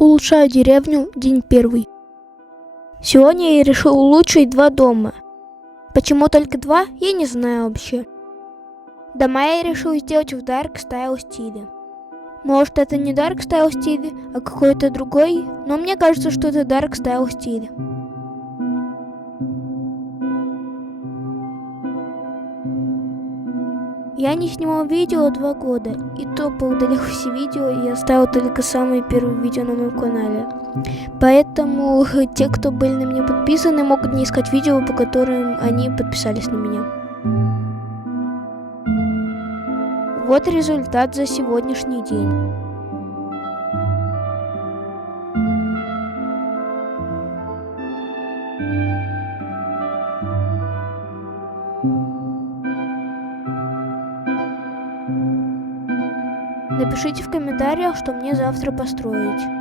Улучшаю деревню, день первый. Сегодня я решил улучшить 2 дома. Почему только 2, я не знаю вообще. Дома я решил сделать в Dark Style стиле. Может, это не Dark Style стиле, а какой-то другой, но мне кажется, что это Dark Style стиле. Я не снимал видео 2 года, и то поудалил все видео и оставил только самые первые видео на моем канале. Поэтому те, кто были на меня подписаны, могут не искать видео, по которым они подписались на меня. Вот результат за сегодняшний день. Напишите в комментариях, что мне завтра построить.